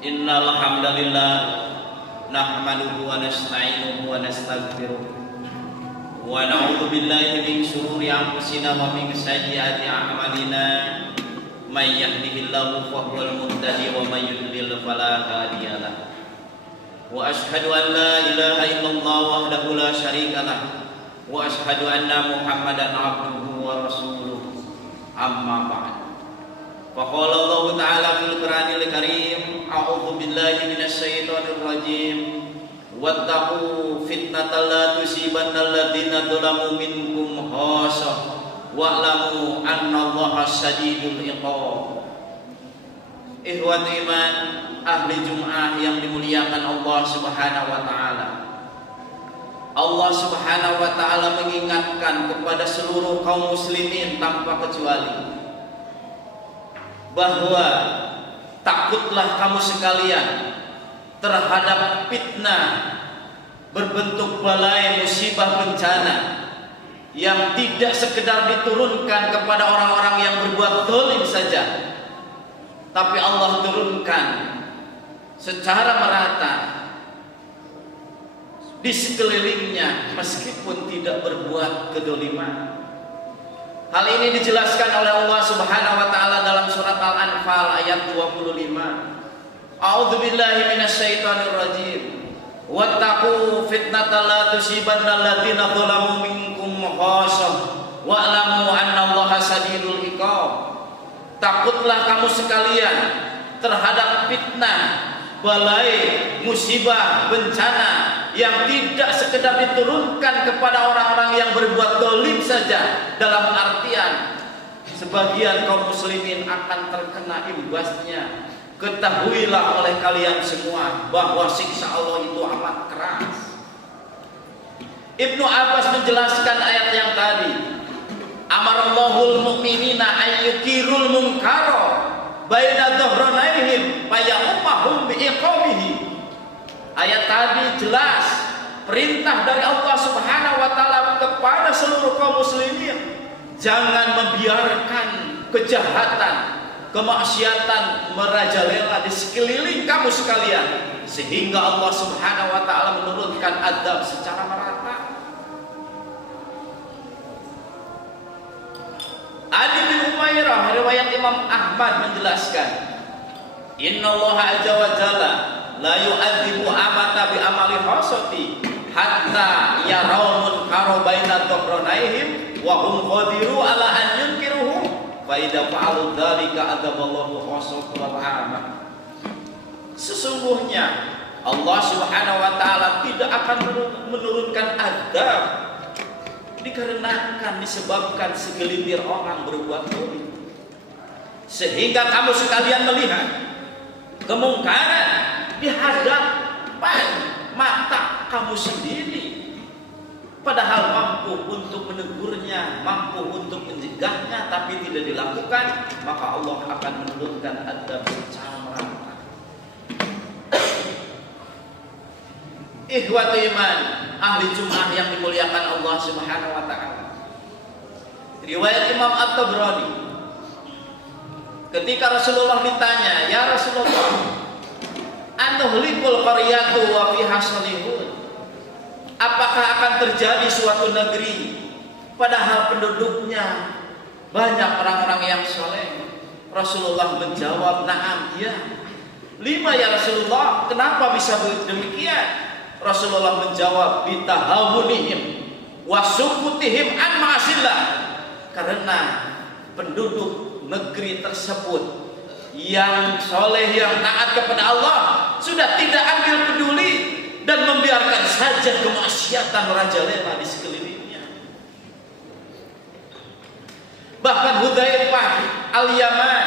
Innal hamdalillah nahmaduhu wa nasta'inuhu wa nastaghfiruh wa na'udzu billahi min shururi anfusina wa min sayyiati a'malina may yahdihillahu fahuwal muhtadi wa may yudlil fala hadiya lahu wa ashhadu an la ilaha illallah wahdahu la syarika lahu wa ashhadu anna Muhammadan abduhu wa rasuluh amma ba'd. Faqala Allah Ta'ala fil Qur'anil Karim, a'udzu billahi minasy syaithanir rajim. Wattaqu fitnatan la tusibanna alladziina dzalamu minkum khassah wa'lamu annallaha syadidul iqab. Ikhwat iman, ahli Jum'ah yang dimuliakan Allah Subhanahu wa taala. Allah Subhanahu wa taala mengingatkan kepada seluruh kaum muslimin tanpa kecuali bahwa takutlah kamu sekalian terhadap fitnah berbentuk balai, musibah, bencana yang tidak sekedar diturunkan kepada orang-orang yang berbuat zalim saja, tapi Allah turunkan secara merata di sekelilingnya meskipun tidak berbuat kedzaliman. Hal ini dijelaskan oleh Allah Subhanahu wa taala dalam surat Al-Anfal ayat 25. A'udzu billahi minasyaitonir rajim. Wattaqu fitnatan la tusibanna alladziina dzalamu minkum khassah wa'lamu annallaha syadidul iqab. Takutlah kamu sekalian terhadap fitnah, balai, musibah, bencana yang tidak sekedar diturunkan kepada orang-orang yang berbuat zalim saja, dalam artian sebagian kaum muslimin akan terkena imbasnya. Ketahuilah oleh kalian semua bahwa siksa Allah itu amat keras. Ibnu Abbas menjelaskan ayat yang tadi, amarallahul mu'minina ayyukirul munkara baina dhahranaihim fayaqumahum biiqabihi. Ayat tadi jelas perintah dari Allah Subhanahu wa taala kepada seluruh kaum muslimin, jangan membiarkan kejahatan, kemaksiatan merajalela di sekeliling kamu sekalian, sehingga Allah Subhanahu wa taala menurunkan azab secara merata. Ali bin Umairah, riwayat Imam Ahmad menjelaskan, innallaha azza wa jalla la yu'adzibu amata bi amali khasati hatta yarawun karo baina dhahranaihim wa hum qadiru ala an yunkiruhu fa idza fa'alu dzalika adzaballahu khasat wal 'amma. Sesungguhnya Allah Subhanahu wa taala tidak akan menurunkan azab dikarenakan disebabkan segelintir orang berbuat zalim, sehingga kamu sekalian melihat kemungkaran di hadapan mata kamu sendiri, padahal mampu untuk menegurnya, mampu untuk mencegahnya, tapi tidak dilakukan, maka Allah akan menurunkan azab secara merata. Ikhwati iman, ahli Jum'ah yang dimuliakan Allah Subhanahu wa taala. Riwayat Imam At-Tabrani, ketika Rasulullah ditanya, ya Rasulullah, anuhlikul qaryatu wa fiha salihun, apakah akan terjadi suatu negeri padahal penduduknya banyak orang-orang yang soleh? Rasulullah menjawab, na'am, ya. 5 ya Rasulullah, kenapa bisa demikian? Rasulullah menjawab, bitahawunihim wa sukutihim an ma'asillah, karena penduduk negeri tersebut yang soleh, yang taat kepada Allah, sudah tidak ambil peduli dan membiarkan saja kemaksiatan merajalela di sekelilingnya. Bahkan Hudzaifah al-Yaman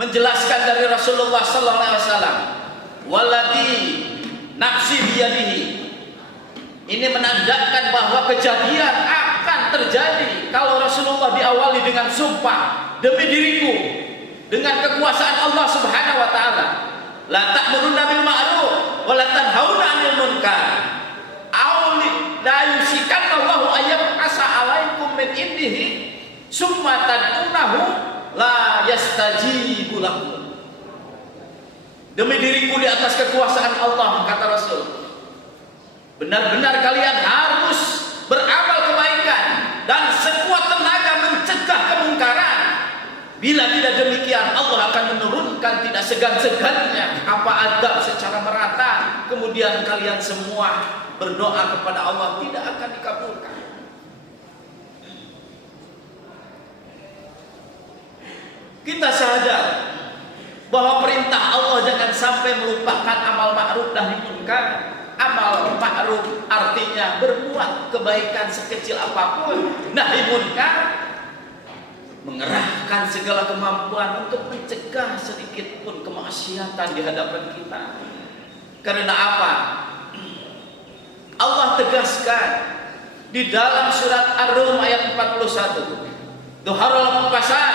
menjelaskan dari Rasulullah sallallahu alaihi wasallam, walladzi nafsi biyadihi, ini menandakan bahwa kejadian akan terjadi kalau Rasulullah diawali dengan sumpah, demi diriku dengan kekuasaan Allah Subhanahu wa taala, la ta'muruna bil ma'ruf wa la tanhauna 'anil munkar aw la yusikanna Allahu ayyam asa 'alaikum min indihi summa tad'unahu la yastajibu lakum. demi diriku di atas kekuasaan Allah, kata Rasul, benar-benar kalian harus beramal kebaikan dan sekuat tenaga mencegah kemungkaran. Bila tidak demikian, Allah akan menurunkan tidak segan-segannya apa adab secara merata. Kemudian kalian semua berdoa kepada Allah tidak akan dikabulkan. Kita sadar bahwa perintah Allah jangan sampai melupakan amal ma'ruf nahi munkar. Amal ma'ruf artinya berbuat kebaikan sekecil apapun, nahi munkar mengerahkan segala kemampuan untuk mencegah sedikit pun kemaksiatan di hadapan kita. Karena apa? Allah tegaskan di dalam surat Ar-Rum ayat 41, Dhuharul fasad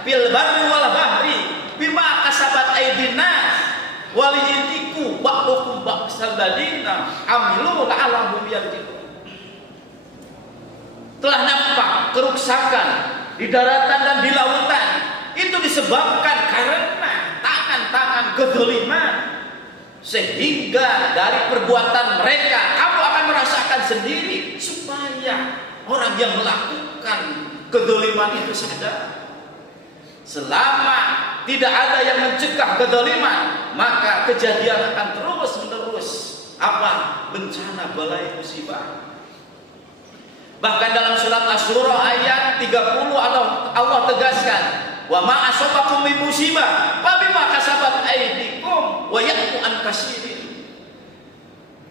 fil barri wal bahri bima kasabat aydin nas waliyatiku ba'dukum ba'sal ladina amilu la'allahum yarji'un. Telah nampak keruksakan di daratan dan di lautan, itu disebabkan karena tangan-tangan kezaliman, sehingga dari perbuatan mereka kamu akan merasakan sendiri, supaya orang yang melakukan kezaliman itu sadar. Selama tidak ada yang mencegah kezaliman, maka kejadian akan terus menerus bencana balai musibah. Bahkan dalam surat Asy-Syura ayat 30 Allah tegaskan, wa ma asabakum min musibah fa bima kasabat aydikum wa ya'fu an katsirin.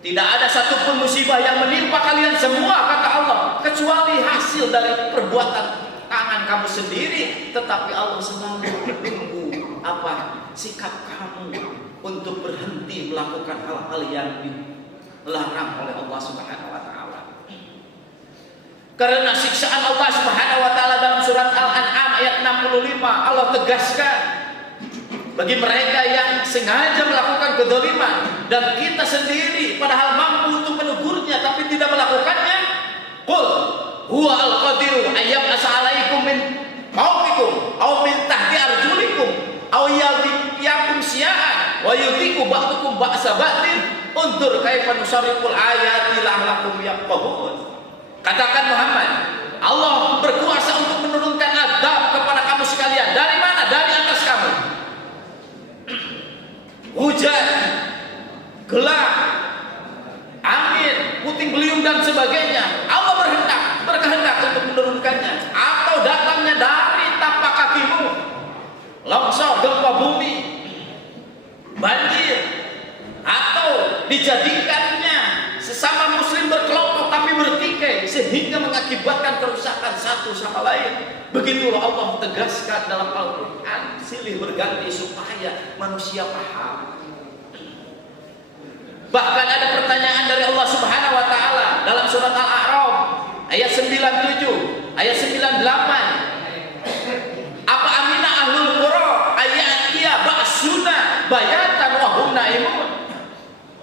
Tidak ada satupun musibah yang menimpa kalian semua, kata Allah, kecuali hasil dari perbuatan tangan kamu sendiri. Tetapi Allah selalu menunggu sikap kamu untuk berhenti melakukan hal-hal yang dilarang oleh Allah Subhanahu wa taala. Karena siksaan Allah Subhanahu wa taala dalam surat Al-An'am ayat 65 Allah tegaskan bagi mereka yang sengaja melakukan kedzaliman dan kita sendiri padahal mampu untuk menegurnya tapi tidak melakukannya. Qul huwa al-qadiru ayyam as'alaikum min fawqikum aw min tahti arjulikum aw yaltiyakum syi'an wa yudhiku ba'dukum ba'sa ba'din undur kaifa nusarriful ayati la'allakum yafqahun. Katakan Muhammad, Allah berkuasa untuk menurunkan azab kepada kamu sekalian. Dari mana? Dari atas kamu. Hujan, gelap, angin, puting beliung dan sebagainya. Allah berkehendak untuk menurunkannya. Atau datangnya dari tapak kakimu, longsor, gempa bumi, banjir, atau dijadikannya sesama muslim berkelompok tapi bertikai sehingga mengakibatkan kerusakan satu sama lain. Begitulah Allah tegaskan dalam Al-Quran, silih berganti supaya manusia paham. Bahkan ada pertanyaan dari Allah Subhanahu wa taala dalam surat Al-A'raf ayat 97, ayat 98. Apa amina ahlul qura ayatiya ba'suna bayatan wa hum naimun?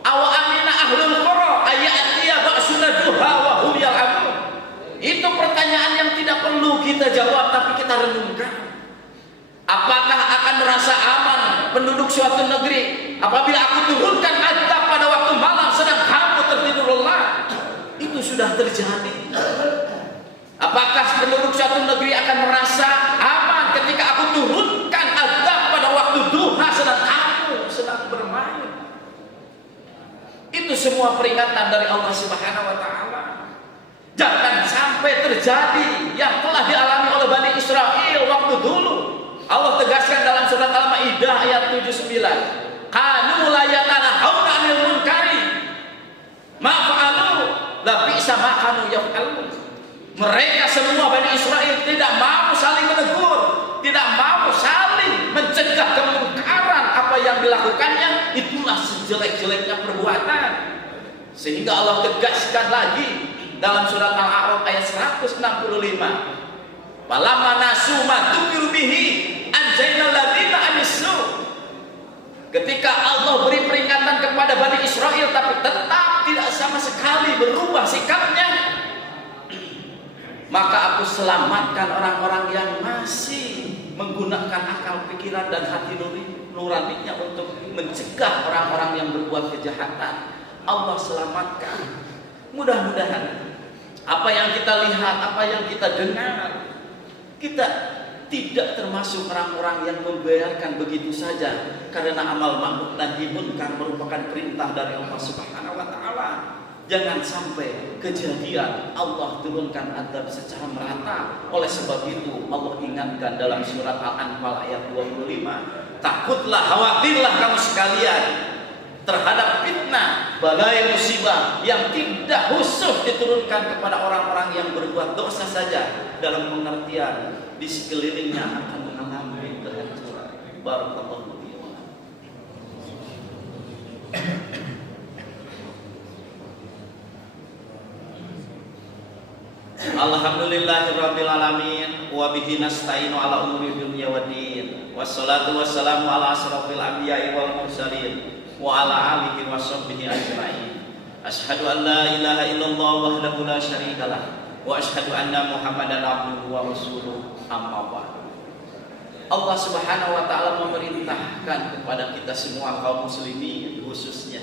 Awa amina ahlul qura ayatiya ba'suna duha wa hum yal'abun. Itu pertanyaan yang tidak perlu kita jawab tapi kita renungkan. Apakah akan merasa aman penduduk suatu negeri apabila aku turunkan azab pada waktu malam sedang kamu tertidur lelap? Itu sudah terjadi. Apakah penduduk suatu negeri akan merasa aman ketika aku turunkan azab pada waktu duha sedang kamu sedang bermain? Itu semua peringatan dari Allah Subhanahu wa taala. Jangan sampai terjadi yang telah dialami oleh Bani Israel waktu dulu. Allah tegaskan dalam surat Al-Maidah ayat 79, "Kanu la yatanahawna 'anil munkari ma fa'alu la bi'sa ma kanu yaf'alun." Mereka semua Bani Israel tidak mau saling menegur, tidak mau saling mencegah kemungkaran apa yang dilakukannya. Itulah sejelek-jeleknya perbuatan. Sehingga Allah tegaskan lagi dalam surat Al-A'raf ayat 165, "Falamma nasu ma tukiru bihi anjaynal ladzina amisu." Ketika Allah beri peringatan kepada Bani Israel tapi tetap tidak sama sekali berubah sikapnya, maka aku selamatkan orang-orang yang masih menggunakan akal pikiran dan hati nurani nuraninya untuk mencegah orang-orang yang berbuat kejahatan. Allah selamatkan. Mudah-mudahan apa yang kita lihat, apa yang kita dengar, kita tidak termasuk orang-orang yang membiarkan begitu saja, karena amal ma'ruf nahi munkar merupakan perintah dari Allah Subhanahu wa taala. Jangan sampai kejadian Allah turunkan azab secara merata. Oleh sebab itu Allah ingatkan dalam surat Al-Anfal ayat 25, takutlah, khawatirlah kamu sekalian terhadap fitnah, balai musibah yang tidak khusus diturunkan kepada orang-orang yang berbuat dosa saja, dalam pengertian di sekelilingnya akan mengalami kehancuran. Barakallahu fiikum. Alhamdulillahirabbil alamin wa bihi nasta'inu ala umuri dunya waddin. Wassalatu wassalamu ala asrofil anbiya'i wal mursalin wa ala alihi wa sahbihi ajma'in. Asyhadu an la ilaha illallah wahdahu la syarikalah wa asyhadu anna Muhammadan abduhu wa rasuluh. Amma ba'd. Allah Subhanahu wa taala memerintahkan kepada kita semua kaum muslimin khususnya.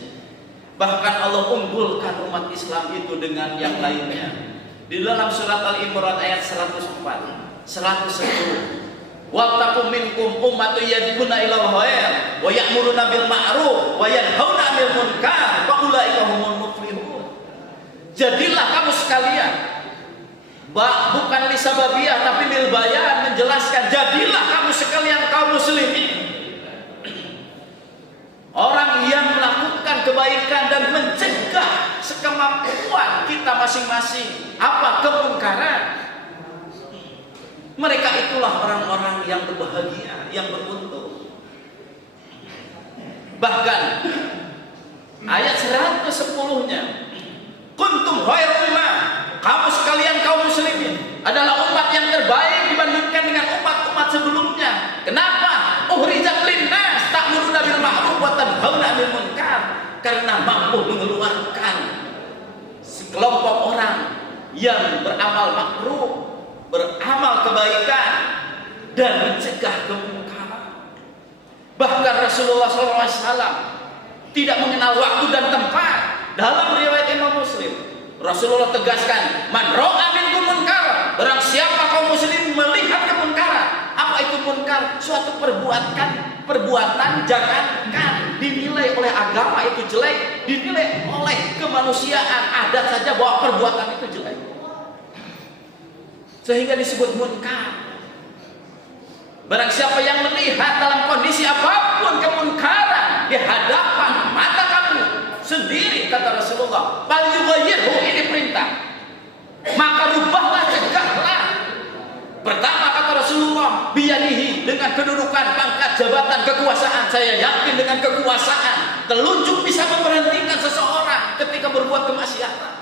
Bahkan Allah unggulkan umat Islam itu dengan yang lainnya. Di dalam surat Al-Imran ayat 104, 110, wattaqu minkum ummatun yad'una ilal khair wa ya'muruna bil ma'ruf wa yanhauna 'anil munkar wa ulaika humul muflihun. Jadilah kamu sekalian, bukan lisababiyah tapi lil bayan, menjelaskan, jadilah kamu sekalian kaum muslimin orang yang melakukan kebaikan dan mencegah sekemampuan kita masing-masing apa kemungkaran. Mereka itulah orang-orang yang berbahagia, yang beruntung. Bahkan ayat 110-nya, kuntum khairu ummah, kamu sekalian kaum muslimin adalah umat yang terbaik dibandingkan dengan umat-umat sebelumnya. Kenapa? Ukhrijat linnas ta'muruna bil ma'ruf wa tanhauna 'anil munkar. Karena mampu mengeluarkan sekelompok orang yang beramal makruh, beramal kebaikan dan mencegah kemungkaran. Bahkan Rasulullah SAW tidak mengenal waktu dan tempat. Dalam riwayat Imam Muslim, Rasulullah tegaskan, man ra'a minkum munkar, barang siapa kaum muslim melihat kemungkaran. Apa itu munkar? Suatu perbuatan jangankan dinilai oleh agama itu jelek, dinilai oleh kemanusiaan ada saja bahwa perbuatan itu jelek, sehingga disebut munkar. Barang siapa yang melihat dalam kondisi apapun kemunkaran di hadapan mata kamu sendiri, kata Rasulullah, fal yughayyirhu, ini perintah, maka rubahlah, cegahlah. Pertama kata Rasulullah, biyadihi, dengan kedudukan, pangkat, jabatan, kekuasaan. Saya yakin dengan kekuasaan telunjuk bisa memberhentikan seseorang ketika berbuat kemaksiatan.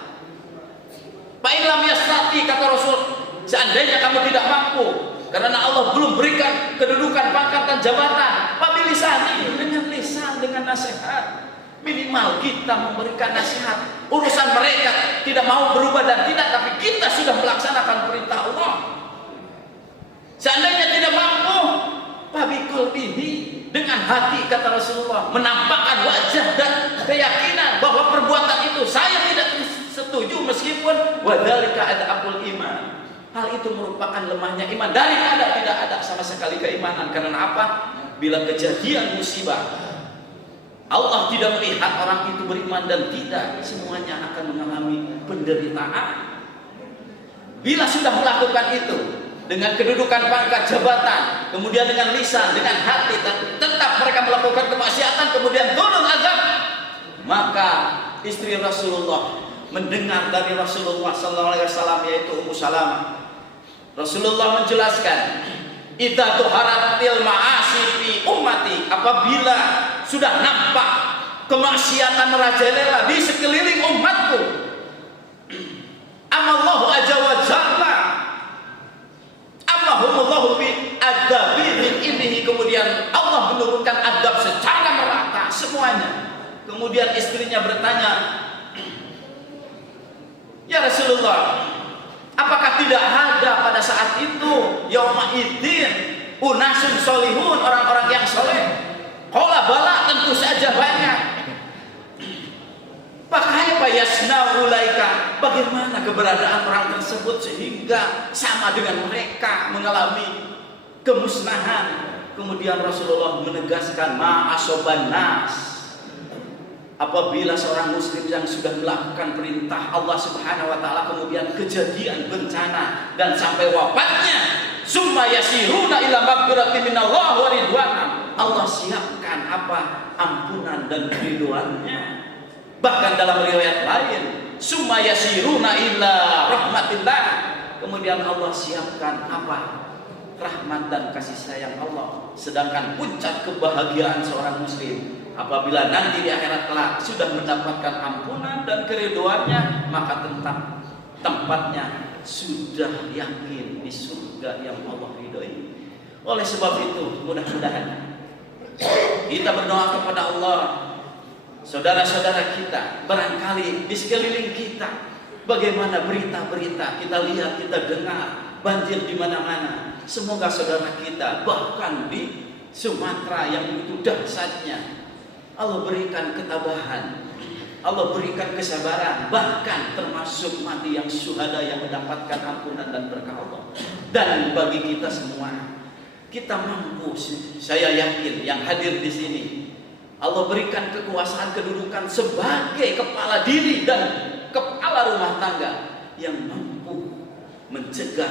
Fa in lam yastati, kata Rasul, seandainya kamu tidak mampu karena Allah belum berikan kedudukan, pangkat dan jabatan, fabilisani, dengan lisan, dengan nasihat. Minimal kita memberikan nasihat. Urusan mereka tidak mau berubah dan tidak, tapi kita sudah melaksanakan perintah Allah. Seandainya tidak mampu, fabikul bihi, dengan hati, kata Rasulullah, menampakkan wajah dan keyakinan bahwa perbuatan itu saya tidak setuju, meskipun wadzalika ad'aful iman. Hal itu merupakan lemahnya iman daripada tidak ada sama sekali keimanan. Karena apa? Bila kejadian musibah, Allah tidak melihat orang itu beriman dan tidak, semuanya akan mengalami penderitaan. Bila sudah melakukan itu dengan kedudukan, pangkat, jabatan, kemudian dengan lisan, dengan hati, tetap mereka melakukan kemaksiatan, kemudian turun azab, maka istri Rasulullah mendengar dari Rasulullah SAW, yaitu Ummu Salamah. Rasulullah menjelaskan, idza tuharatil ma'asi fi ummati, apabila sudah nampak kemaksiatan merajalela di sekeliling umatku, amallahu azza wa jalla amahumullahu bi adabi min indihi, kemudian Allah menurunkan adab secara merata semuanya. Kemudian istrinya bertanya, ya Rasulullah, apakah tidak ada pada saat itu yauma idzin unasun solihun, orang-orang yang soleh, Qala bala, tentu saja banyak. Pakaipa yasna'u ulaika, bagaimana keberadaan orang tersebut sehingga sama dengan mereka mengalami kemusnahan. Kemudian Rasulullah menegaskan ma'asoban nas, apabila seorang muslim yang sudah melakukan perintah Allah Subhanahu wa taala kemudian kejadian bencana dan sampai wafatnya, summa yasiruna ila maghfiratin minallah wa ridwana, Allah siapkan apa? Ampunan dan keridhoannya. Bahkan dalam riwayat lain, summa yasiruna ila rahmatillah, kemudian Allah siapkan apa? Rahmat dan kasih sayang Allah. Sedangkan puncak kebahagiaan seorang muslim apabila nanti di akhirat kelak sudah mendapatkan ampunan dan keridhoannya, maka tempatnya sudah yakin di surga yang Allah ridhoi. Oleh sebab itu, mudah-mudahan kita berdoa kepada Allah. Saudara-saudara kita, barangkali di sekeliling kita, bagaimana berita-berita kita lihat, kita dengar, banjir di mana-mana. Semoga saudara kita, bahkan di Sumatera yang begitu dahsyatnya, Allah berikan ketabahan, Allah berikan kesabaran, bahkan termasuk mati yang syuhada yang mendapatkan ampunan dan berkah Allah. Dan bagi kita semua, kita mampu, saya yakin yang hadir di sini, Allah berikan kekuasaan kedudukan sebagai kepala diri dan kepala rumah tangga yang mampu mencegah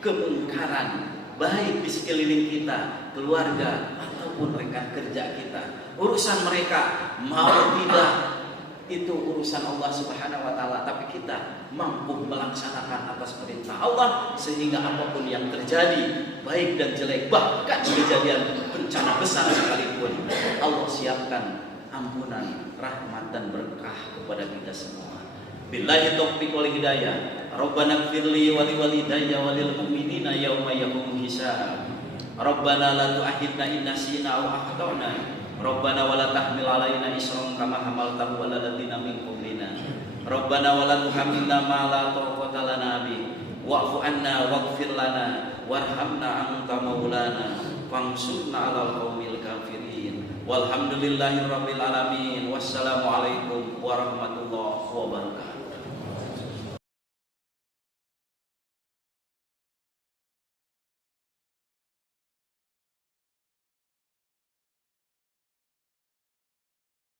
kemungkaran baik di sekeliling kita, keluarga ataupun rekan kerja kita. Urusan mereka mau tidak itu urusan Allah Subhanahu wa taala, tapi kita mampu melaksanakan atas perintah Allah sehingga apapun yang terjadi baik dan jelek, bahkan kejadian bencana besar sekalipun, Allah siapkan ampunan, rahmat dan berkah kepada kita semua. Billahi taufiq wal hidayah. Rabbana ighfirli wa liwalidayya wa lil mu'minina yauma yaqumul hisab. Rabbana la tu'akhidna in nasina aw akhtana. Rabbana wa la tahmil 'alaina isran kama hamaltahu 'alal ladzina min qablina. Rabbana wa la tuhammilna ma la taqata lana bi. Wa'fu 'anna waghfir lana warhamna anta maulana fansurna 'alal qaumil kafirin. Walhamdulillahirabbil alamin. Wassalamu alaikum warahmatullahi